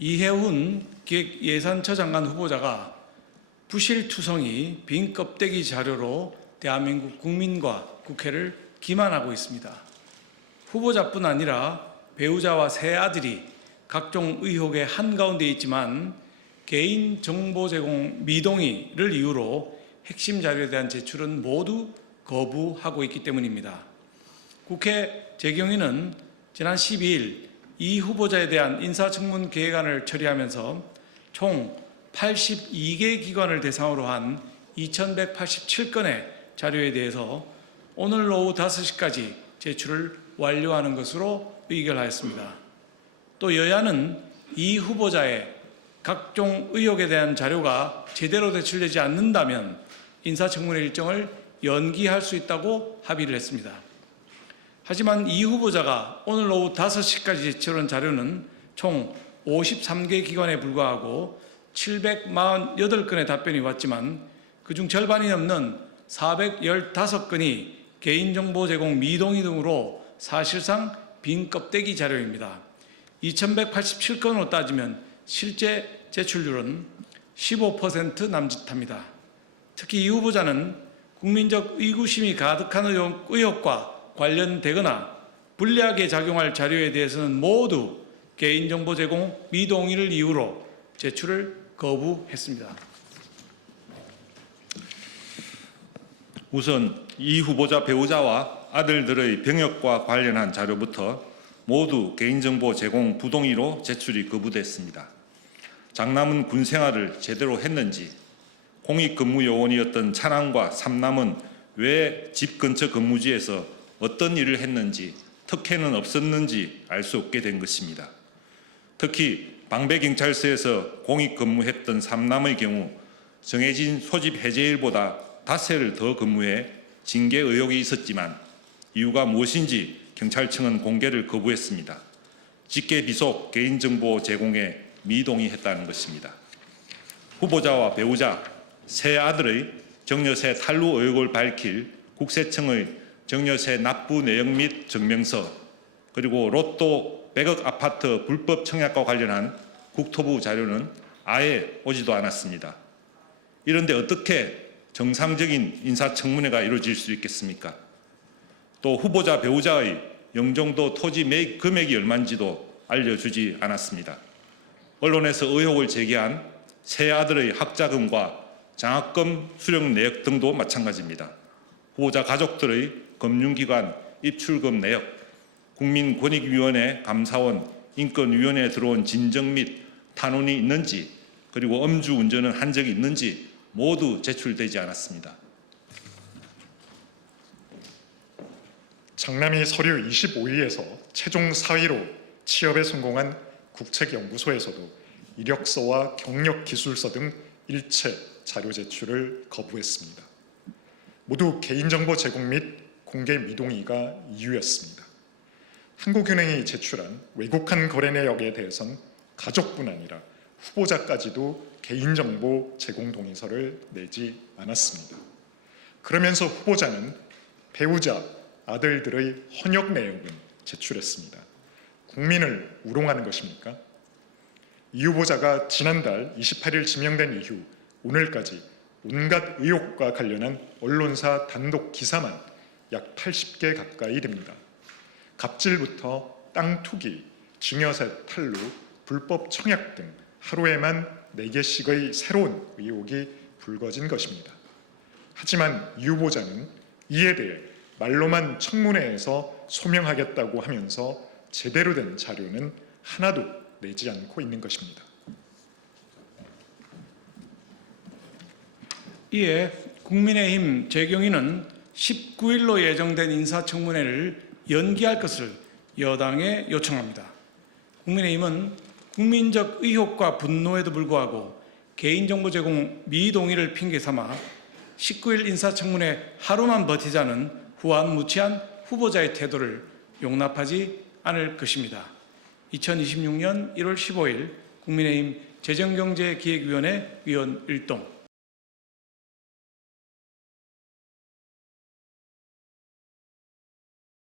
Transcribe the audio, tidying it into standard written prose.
이해훈 기획예산처 장관 후보자가 부실투성이 빈 껍데기 자료로 대한민국 국민과 국회를 기만하고 있습니다. 후보자뿐 아니라 배우자와 세 아들이 각종 의혹의 한가운데 있지만 개인 정보 제공 미동의를 이유로 핵심 자료에 대한 제출은 모두 거부하고 있기 때문입니다. 국회 재경위는 지난 12일 이 후보자에 대한 인사청문 계획안을 처리하면서 총 82개 기관을 대상으로 한 2187건의 자료에 대해서 오늘 오후 5시까지 제출을 완료하는 것으로 의결하였습니다. 또 여야는 이 후보자의 각종 의혹에 대한 자료가 제대로 제출되지 않는다면 인사청문회 일정을 연기할 수 있다고 합의를 했습니다. 하지만 이 후보자가 오늘 오후 5시까지 제출한 자료는 총 53개 기관에 불과하고 748건의 답변이 왔지만 그중 절반이 넘는 415건이 개인정보 제공 미동의 등으로 사실상 빈 껍데기 자료입니다. 2187건으로 따지면 실제 제출률은 15% 남짓합니다. 특히 이 후보자는 국민적 의구심이 가득한 의혹과 관련되거나 불리하게 작용할 자료에 대해서는 모두 개인정보 제공 미동의를 이유로 제출을 거부했습니다. 우선 이 후보자 배우자와 아들들의 병역과 관련한 자료부터 모두 개인정보 제공 부동의로 제출이 거부됐습니다. 장남은 군 생활을 제대로 했는지, 공익근무 요원이었던 차남과 삼남은 왜 집 근처 근무지에서 어떤 일을 했는지, 특혜는 없었는지 알 수 없게 된 것입니다. 특히 방배경찰서에서 공익근무했던 삼남의 경우 정해진 소집 해제일보다 닷새를 더 근무해 징계 의혹이 있었지만 이유가 무엇인지 경찰청은 공개를 거부했습니다. 직계 비속 개인정보 제공에 미동의했다는 것입니다. 후보자와 배우자, 세 아들의 정여세 탈루 의혹을 밝힐 국세청의 정여세 납부 내역 및 증명서, 그리고 로또 100억 아파트 불법 청약과 관련한 국토부 자료는 아예 오지도 않았습니다. 이런데 어떻게 정상적인 인사청문회가 이루어질 수 있겠습니까? 또 후보자 배우자의 영종도 토지 매입 금액이 얼마인지도 알려주지 않았습니다. 언론에서 의혹을 제기한 세 아들의 학자금과 장학금 수령 내역 등도 마찬가지입니다. 후보자 가족들의 금융기관 입출금 내역, 국민권익위원회 감사원, 인권위원회에 들어온 진정 및 탄원이 있는지, 그리고 음주운전을 한 적이 있는지 모두 제출되지 않았습니다. 장남이 서류 25위에서 최종 4위로 취업에 성공한 국책연구소에서도 이력서와 경력기술서 등 일체 자료 제출을 거부했습니다. 모두 개인정보 제공 및 공개 미동의가 이유였습니다. 한국은행이 제출한 왜곡한 거래 내역에 대해선 가족뿐 아니라 후보자까지도 개인정보 제공 동의서를 내지 않았습니다. 그러면서 후보자는 배우자, 아들들의 헌역 내역은 제출했습니다. 국민을 우롱하는 것입니까? 이 후보자가 지난달 28일 지명된 이후 오늘까지 온갖 의혹과 관련한 언론사 단독 기사만 약 80개 가까이 됩니다. 갑질부터 땅 투기, 증여세 탈루, 불법 청약 등 하루에만 4개씩의 새로운 의혹이 불거진 것입니다. 하지만 이 후보자는 이에 대해 말로만 청문회에서 소명하겠다고 하면서 제대로 된 자료는 하나도 내지 않고 있는 것입니다. 이에 국민의힘 재경위는 19일로 예정된 인사청문회를 연기할 것을 여당에 요청합니다. 국민의힘은 국민적 의혹과 분노에도 불구하고 개인정보 제공 미동의를 핑계삼아 19일 인사청문회 하루만 버티자는 후안무치한 후보자의 태도를 용납하지 않을 것입니다. 2026년 1월 15일 국민의힘 재정경제기획위원회 위원 일동